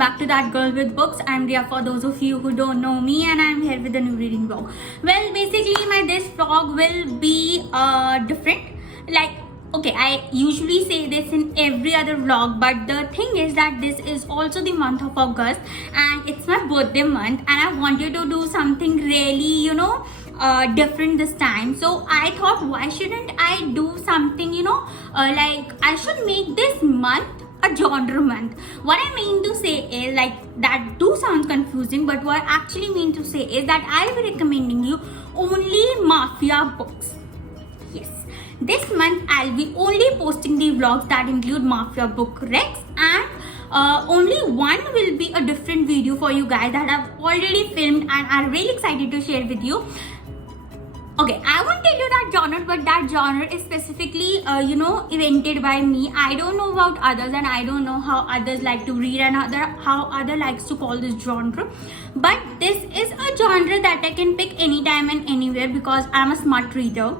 back to That Girl with Books. I'm Ria for those of you who don't know me, and I'm here with a new reading vlog. Well, basically this vlog will be different. Like, okay, I usually say this in every other vlog, but the thing is that this is also the month of August and it's my birthday month, and I wanted to do something really, different this time. So I thought, why shouldn't I do something, like I should make this month a genre month. What I mean to say is, like, that do sounds confusing, but what I actually mean to say is that I'll be recommending you only Mafia books. Yes, this month I'll be only posting the vlogs that include Mafia book recs, and only one will be a different video for you guys that I've already filmed and I'm really excited to share with you. Okay, I won't tell you that genre, but that genre is specifically, invented by me. I don't know about others, and I don't know how others like to read and how other likes to call this genre. But this is a genre that I can pick anytime and anywhere because I'm a smart reader.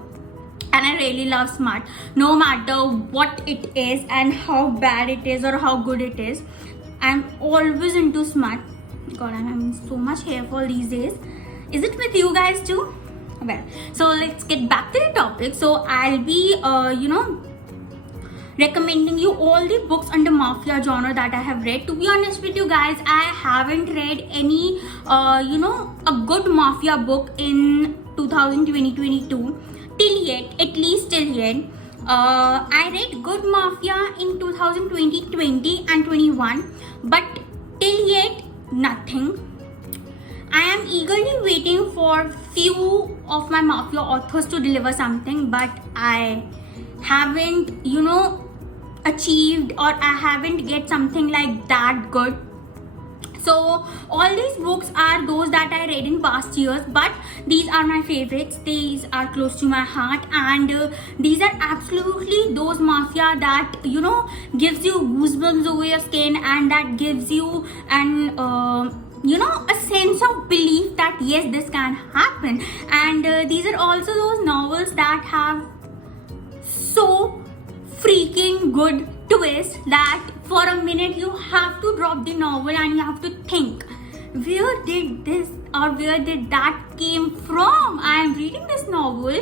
And I really love smart, no matter what it is and how bad it is or how good it is. I'm always into smart. God, I'm having so much hair fall these days. Is it with you guys too? Well, so let's get back to the topic. So I'll be, recommending you all the books under Mafia genre that I have read. To be honest with you guys, I haven't read any, a good Mafia book in 2022 till yet, at least till yet. I read good Mafia in 2020 and 21, but till yet, nothing. I am eagerly waiting for few of my Mafia authors to deliver something, but I haven't, achieved, or I haven't get something like that good. So all these books are those that I read in past years, but these are my favorites. These are close to my heart, and these are absolutely those Mafia that, gives you goosebumps over your skin, and that gives you a sense of belief that yes, this can happen. And these are also those novels that have so freaking good twist that for a minute you have to drop the novel and you have to think, where did this or where did that came from? I am reading this novel,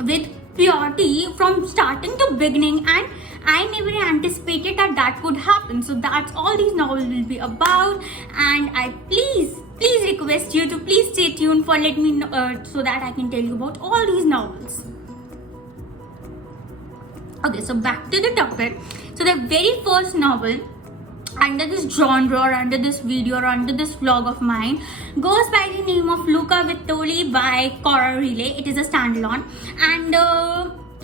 with purity from starting to beginning, and I never anticipated that could happen. So that's all these novels will be about, and I please request you to please stay tuned for let me know, so that I can tell you about all these novels. Okay, so back to the topic. So the very first novel under this genre or under this video or under this vlog of mine goes by the name of Luca Vittori by Cora Relay. It is a standalone, and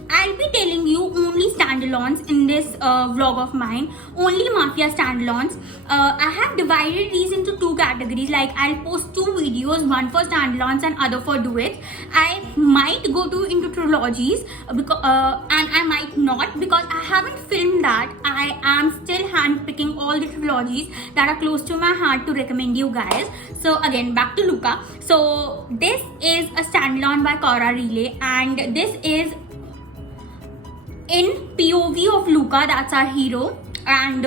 I'll be telling you only standalones in this vlog of mine, only Mafia standalones. I have divided these into two categories. Like, I'll post two videos, one for standalones and other for duets. I might go into trilogies because, and I might not, because I haven't filmed that. I am still handpicking all the trilogies that are close to my heart to recommend you guys. So again, back to Luca. So this is a standalone by Cora Relay, and this is in POV of Luca, that's our hero. And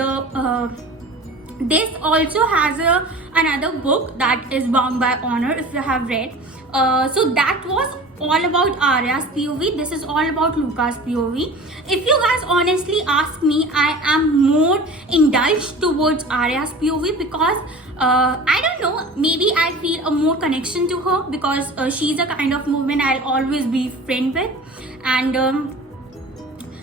this also has another book that is Bound by Honor, if you have read. So that was all about Arya's POV. This is all about Luca's POV. If you guys honestly ask me, I am more indulged towards Arya's POV because I don't know, maybe I feel a more connection to her because she's a kind of woman I'll always be friend with, and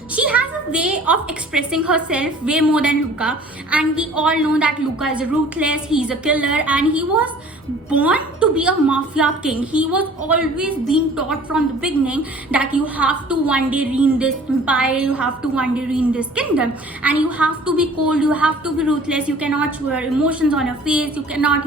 she has a way of expressing herself way more than Luca. And we all know that Luca is ruthless, he's a killer, and he was born to be a Mafia king. He was always being taught from the beginning that you have to one day reign this empire, you have to one day reign this kingdom, and you have to be cold, you have to be ruthless, you cannot show your emotions on your face, you cannot,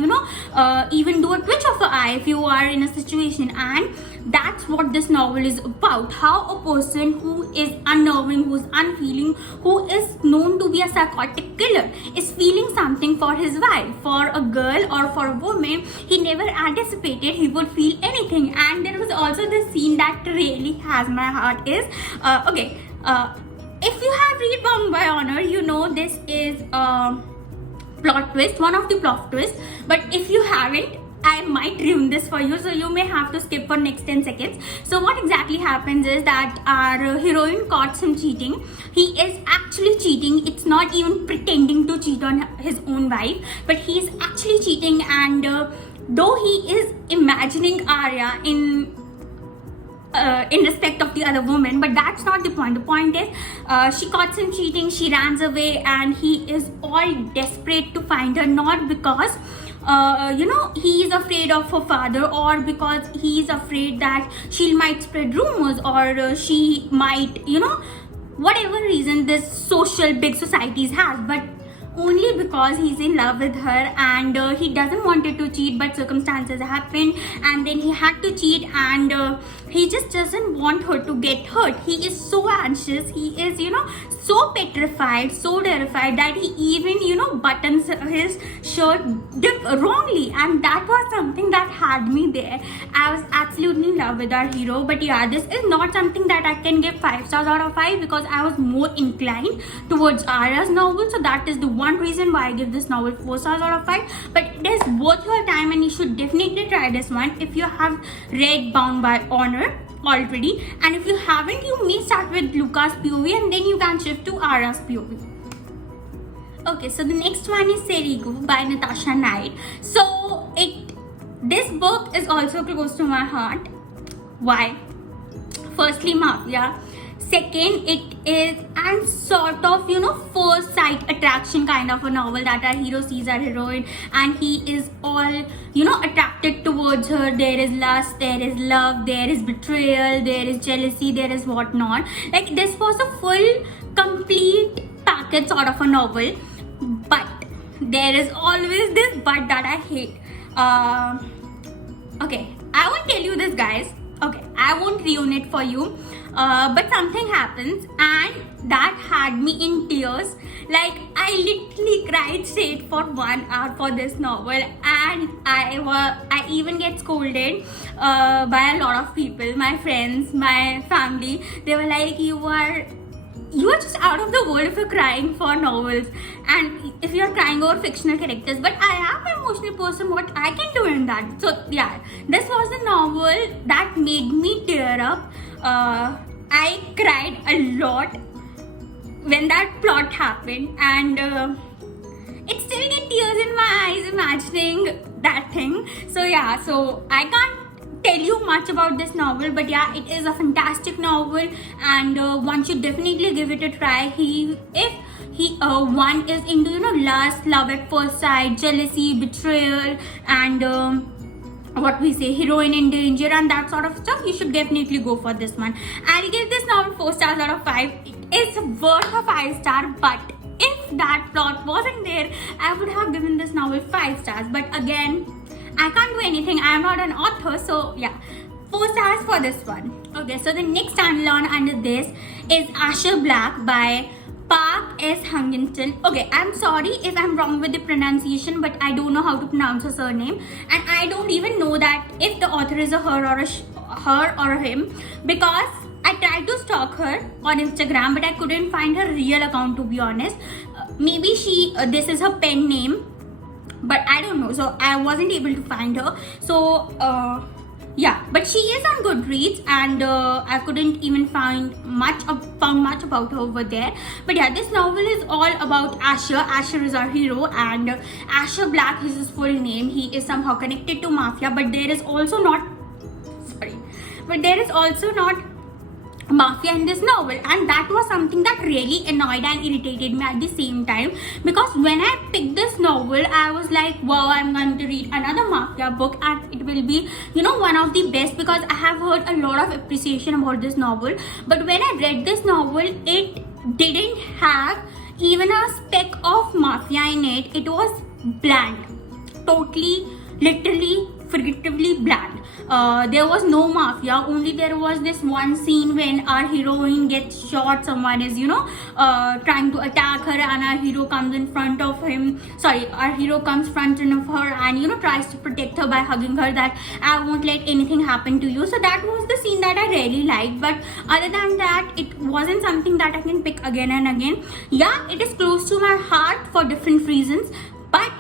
even do a twitch of an eye if you are in a situation. And that's what this novel is about. How a person who is unnerving, who is unfeeling, who is known to be a psychotic killer is feeling something for his wife, for a girl or for a woman he never anticipated he would feel anything. And there was also this scene that really has my heart is if you have read Bound by Honor, you know this is a plot twist, one of the plot twists. But if you haven't, I might ruin this for you, so you may have to skip for next 10 seconds. So what exactly happens is that our heroine caught him cheating. He is actually cheating. It's not even pretending to cheat on his own wife, but he is actually cheating. And though he is imagining Arya in respect of the other woman, but that's not the point. The point is she caught him cheating, she runs away, and he is all desperate to find her, not because he is afraid of her father, or because he is afraid that she might spread rumors, or she might, whatever reason this social big societies has, but only because he's in love with her, and he doesn't wanted to cheat, but circumstances happened and then he had to cheat, and he just doesn't want her to get hurt. He is so anxious, he is so petrified, so terrified, that he even buttons his shirt wrongly, and that was something that had me there. I was absolutely in love with our hero. But yeah, this is not something that I can give 5 stars out of 5, because I was more inclined towards Arya's novel. So that is the one reason why I give this novel 4 stars out of 5. But it is worth your time, and you should definitely try this one if you have read Bound by Honor already. And if you haven't, you may start with Luca's POV and then you can shift to Arya's POV. Okay, so the next one is Cerego by Natasha Knight. So this book is also close to my heart. Why? Firstly, Mafia. Second, it is and sort of first sight attraction kind of a novel, that our hero sees our heroine and he is all attracted towards her. There is lust, there is love, there is betrayal, there is jealousy, there is whatnot. Like, this was a full complete package sort of a novel, but there is always this but that I hate. Okay, I won't tell you this, guys. Okay, I won't ruin it for you. But something happens and that had me in tears. Like, I literally cried straight for 1 hour for this novel, and I even get scolded by a lot of people, my friends, my family. They were like, you are just out of the world if you're crying for novels, and if you're crying over fictional characters. But I am an emotional person, what I can do in that. So yeah, this was the novel that made me tear up. I cried a lot when that plot happened, and it still gets tears in my eyes imagining that thing. So yeah, so I can't tell you much about this novel, but yeah, it is a fantastic novel, and one should definitely give it a try. One is into lust, love at first sight, jealousy, betrayal, and heroine in danger and that sort of stuff, you should definitely go for this one. I'll give this novel 4 stars out of 5. It is worth a 5 star, but if that plot wasn't there, I would have given this novel 5 stars. But again, I can't do anything, I am not an author, so yeah, 4 stars for this one. Okay, so the next standalone under this is Usher Black by Park S. Huntington. Okay, I'm sorry if I'm wrong with the pronunciation, but I don't know how to pronounce her surname, and I don't even know that if the author is a her or a him, because I tried to stalk her on Instagram, but I couldn't find her real account, to be honest. Maybe this is her pen name, but I don't know, so I wasn't able to find her. So yeah, but she is on Goodreads, and I couldn't even found much about her over there. But yeah, this novel is all about Usher. Usher is our hero, and Usher Black is his full name. He is somehow connected to Mafia, but there is also not Mafia in this novel, and that was something that really annoyed and irritated me at the same time, because when I picked this novel, I was like, wow, I'm going to read another Mafia book and it will be one of the best, because I have heard a lot of appreciation about this novel. But when I read this novel, it didn't have even a speck of Mafia in it. It was bland, totally, literally forgettably bland. There was no mafia, only there was this one scene when our heroine gets shot, someone is trying to attack her, and our hero comes in front of him, our hero comes front of her and tries to protect her by hugging her, that I won't let anything happen to you. So that was the scene that I really liked, but other than that, it wasn't something that I can pick again and again. Yeah, it is close to my heart for different reasons, but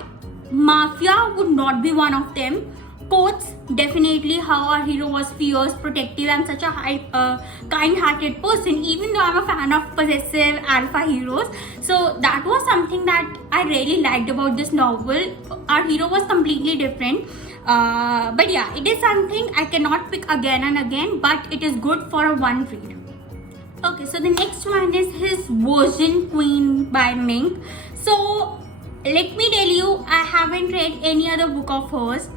Mafia would not be one of them. Quotes, definitely how our hero was fierce, protective, and such a kind-hearted person, even though I'm a fan of possessive alpha heroes. So that was something that I really liked about this novel. Our hero was completely different. But yeah, it is something I cannot pick again and again, but it is good for a one read. Okay, so the next one is his version Queen by Mink. So let me tell you, I haven't read any other book of hers.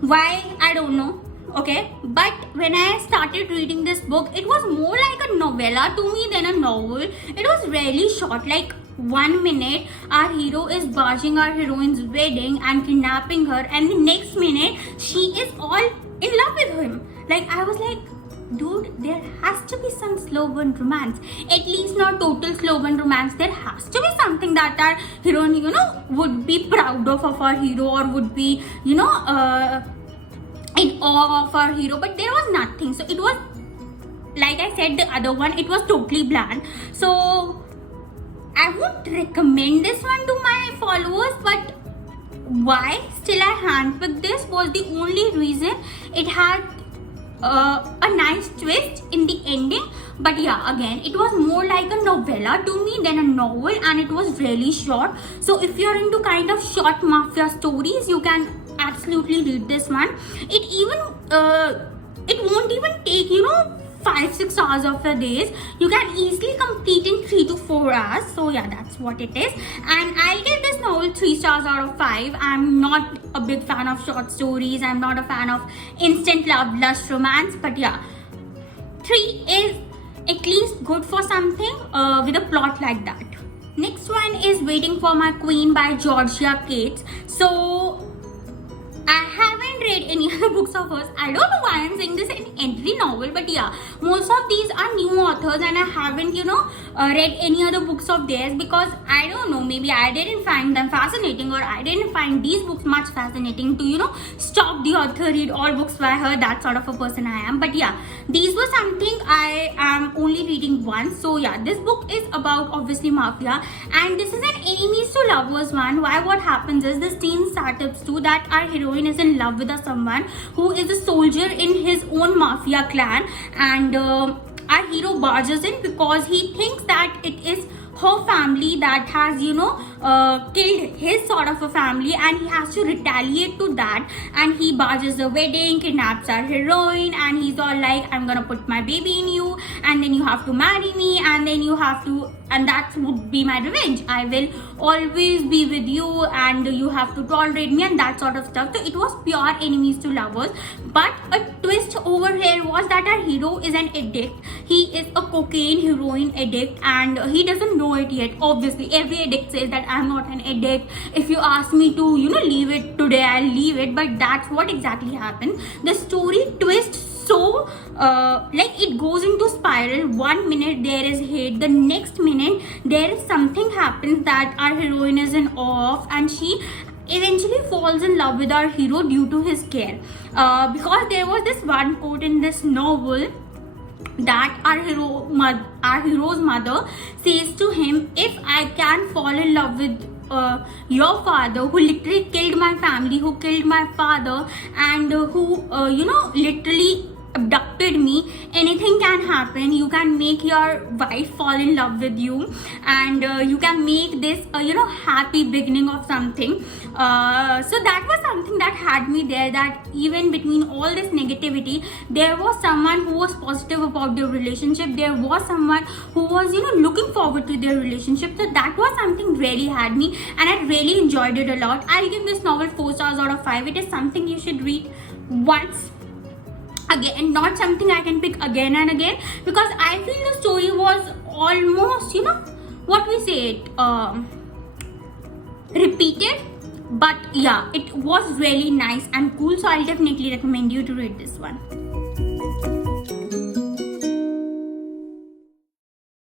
Why? I don't know. Okay, but when I started reading this book, it was more like a novella to me than a novel. It was really short, like 1 minute our hero is barging our heroine's wedding and kidnapping her, and the next minute she is all in love with him. Like, I was like, dude, there has to be some slow burn romance. At least not total slow burn romance. There has to be something that our heroine, would be proud of our hero, or would be, in awe of our hero. But there was nothing. So it was, like I said, the other one, it was totally bland. So I would recommend this one to my followers, but why still I handpicked this was the only reason. It had a nice twist in the ending, but yeah, again, it was more like a novella to me than a novel, and it was really short. So if you're into kind of short mafia stories, you can absolutely read this one. It won't even take 5-6 hours of your days. You can easily complete in 3 to 4 hours. So yeah, that's what it is, and I'll give this novel 3 stars out of 5. I'm not a big fan of short stories. I'm not a fan of instant love, lust, romance, but yeah, 3 is at least good for something with a plot like that. Next one is Waiting for My Queen by Georgia Cates. So I haven't read any other books of hers. I don't know why I'm saying this in every novel, but yeah, most of these are new authors, and I haven't, read any other books of theirs, because I don't know, maybe I didn't find them fascinating, or I didn't find these books much fascinating to, stop the author, read all books by her. That sort of a person I am. But yeah, these were something I am only reading once. So yeah, this book is about obviously Mafia, and this is an enemies to lovers one. Why? What happens is, the scene starts to that our heroine is in love with someone who is a soldier in his own mafia clan, and our hero barges in because he thinks that it is her family that has killed his sort of a family, and he has to retaliate to that, and he barges the wedding, kidnaps our heroine, and he's all like, I'm gonna put my baby in you, and then you have to marry me, and then you have to, and that would be my revenge. I will always be with you, and you have to tolerate me, and that sort of stuff. So it was pure enemies to lovers. But a twist over here was that our hero is an addict. He is a cocaine heroin addict, and he doesn't know it yet. Obviously, every addict says that I'm not an addict. If you ask me to, leave it today, I'll leave it. But that's what exactly happened. The story twists so like it goes into spiral. 1 minute there is hate, the next minute there is something happens that our heroine is in awe of, and she eventually falls in love with our hero due to his care, because there was this one quote in this novel that our hero's mother says to him, if I can fall in love with your father, who literally killed my family, who killed my father, and who literally abducted me, anything can happen. You can make your wife fall in love with you, and you can make this happy beginning of something. So that was something that had me there, that even between all this negativity, there was someone who was positive about their relationship. There was someone who was looking forward to their relationship. So that was something really had me, and I really enjoyed it a lot. I'll give this novel 4 stars out of 5. It is something you should read once again, not something I can pick again and again, because I feel the story was almost what we say it repeated, but yeah, it was really nice and cool, so I'll definitely recommend you to read this one.